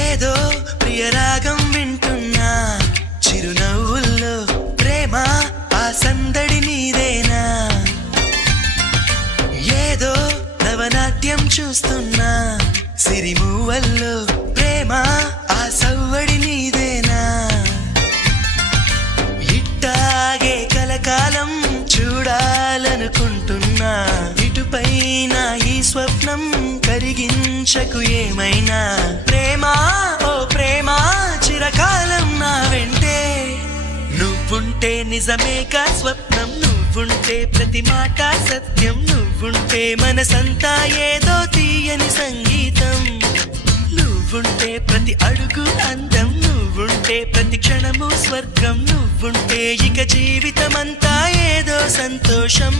ఏదో ప్రియరాగం వింటున్నా చిరునవ్వుల్లో ప్రేమ ఆ సందడి నీదేనా ఏదో నవనాట్యం చూస్తున్నా సిరిమూవల్లో ప్రేమ ఆ సవ్వడి నీదేనా ఇట్టాగే కలకాలం చూడాలనుకుంటున్నా ఇటుపైన ఈ స్వప్నం కరిగించకు ఏమైనా ప్రేమ ఓ ప్రేమ చిరకాలం నా వెంటే నువ్వుంటే నిజమేగా స్వప్నం నువ్వుంటే ప్రతి మాట సత్యం నువ్వుంటే మనసంతా ఏదో తీయని సంగీతం నువ్వుంటే ప్రతి అడుగు అందం నువ్వుంటే ప్రతి క్షణము స్వర్గం నువ్వుంటే ఇక జీవితమంతా ఏదో సంతోషం